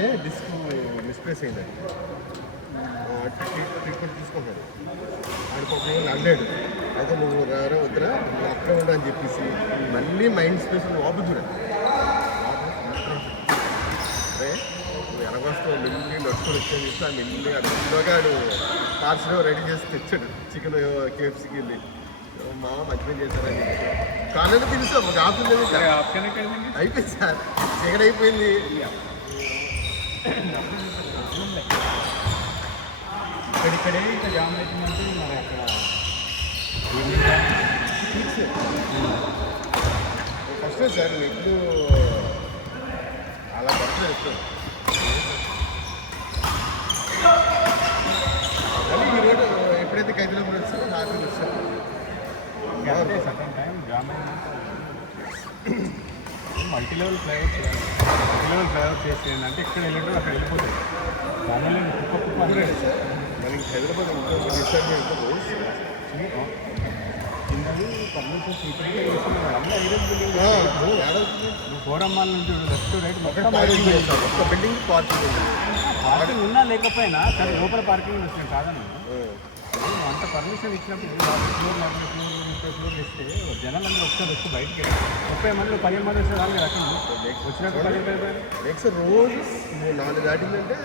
అయితే disc misplace అయిందండి. ట్రీట్మెంట్ తీసుకుంటాడు. ఆడు పాపం అడ్డాడు. అయితే నువ్వు రారా వద్దురా నువ్వు అక్కడే ఉండా అని చెప్పేసి మళ్ళీ మైండ్ స్పేస్ లోపల చూడండి. అరే నువ్వు ఎలాగొస్తావు మెల్లి నడుచుకొని వచ్చాయని చెప్పి ఆ మెల్లి అడుగులోగా ఆడు పార్సల్ రెడీ చేసి తెచ్చాడు. చికెన్ కేఎఫ్సీకి వెళ్ళి మా మంచిగా చేశారని చెప్పి కాలేజీ తెలుసు ఒక ఆప్షన్ అయిపోయింది సార్. చికెన్ అయిపోయింది. ఇక్కడిక్కడే ఇంకా జామ్ అవుతుందంటే మరి అక్కడ ఫస్ట్ సార్ మీకు అలా పడుతుంది ఎక్కువ. మళ్ళీ ఈరోజు ఎప్పుడైతే ఖైదీలో వచ్చారో హ్యాపీగా వచ్చారు. అంటే సగం time jam multi level flyover చేసేది అంటే ఇక్కడ వెళ్ళడం అక్కడ వెళ్ళిపోతుంది. దానిలో కుక్క సార్ మరి హైదరాబాద్ ఇంకో డిసైడ్ కిందది పర్మిషన్ కోరమ్మాల నుంచి లెఫ్ట్ రైట్ మొత్తం ఒక బిల్డింగ్ పార్కింగ్ పార్కింగ్ ఉన్నా లేకపోయినా సరే లోపల పార్కింగ్ వచ్చింది కాదని అంత పర్మిషన్ ఇచ్చినప్పుడు ఫ్లోర్ 40 ఫ్లోర్ 30 ఫ్లోర్ ఇస్తే జనాలందరూ వచ్చి బయటికి 30 మంది 15 మంది వస్తే రాదు అక్కడ వచ్చినప్పుడు 10 సార్ రోజు 4 దాటిందంటే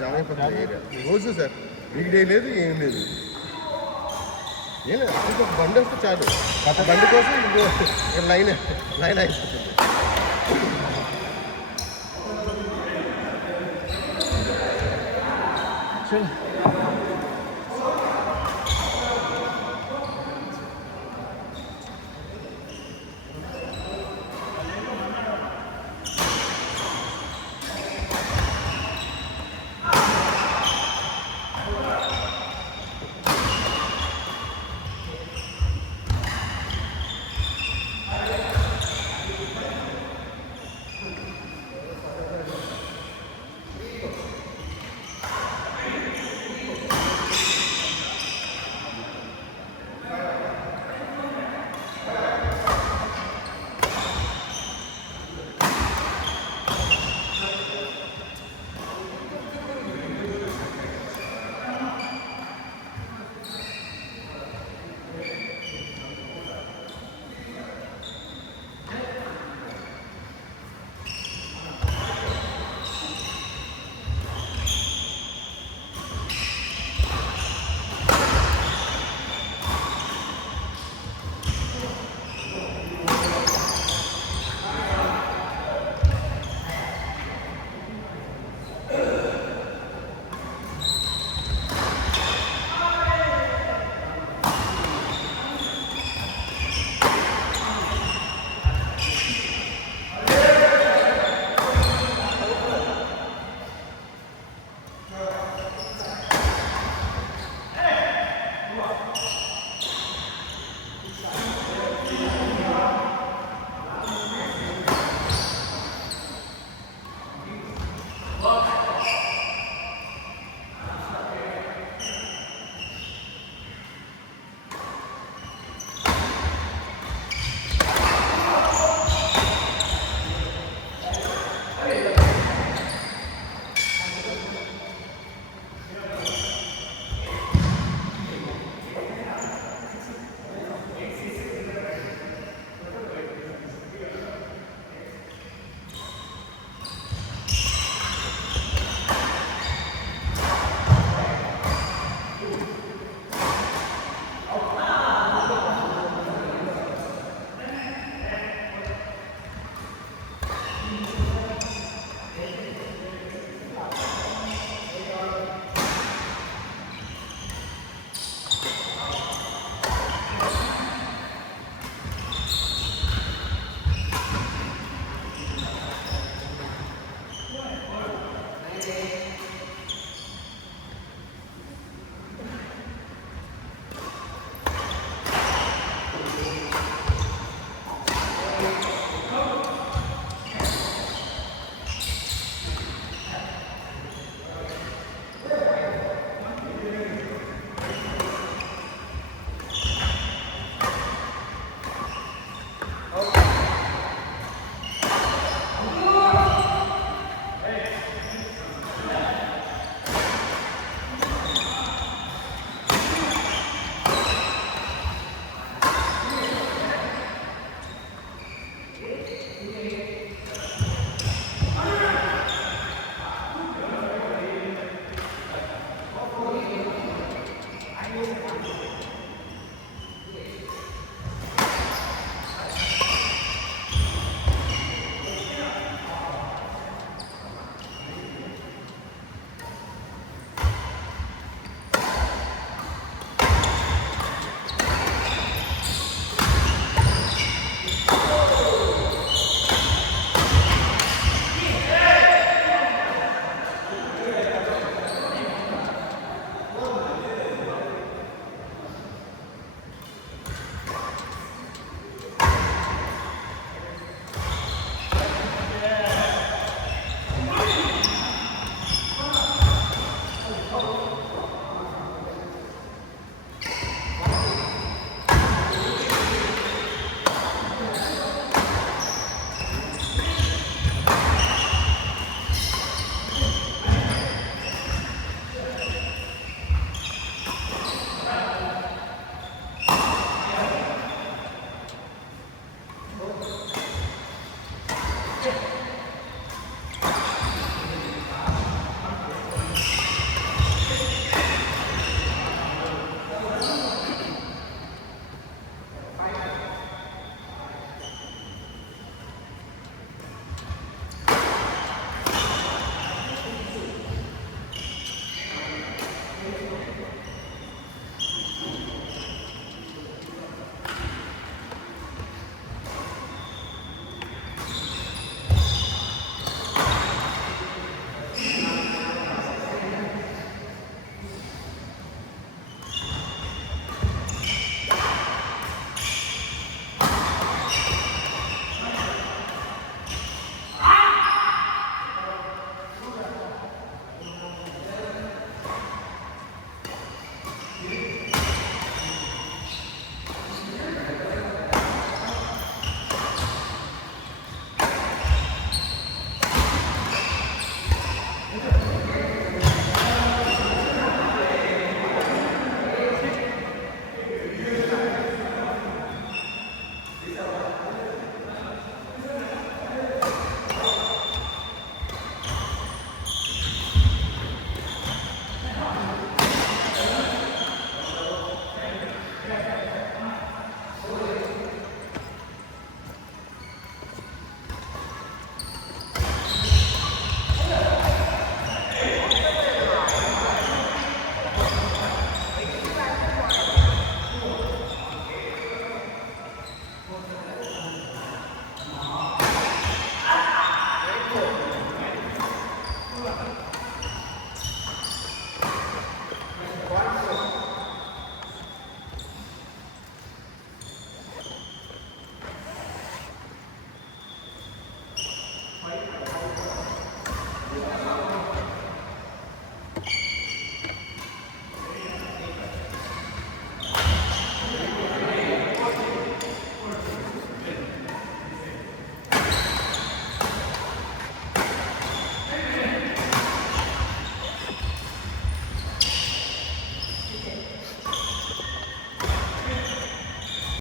జామ్ అయిపోతుంది ఏరియా రోజు సార్. వీక్ డే లేదు ఏం లేదు. ఏం లేదు అసలు ఒక బండి వస్తే చాలు. బండి కోసం ఇంకో లైన్ అయిపోతుంది.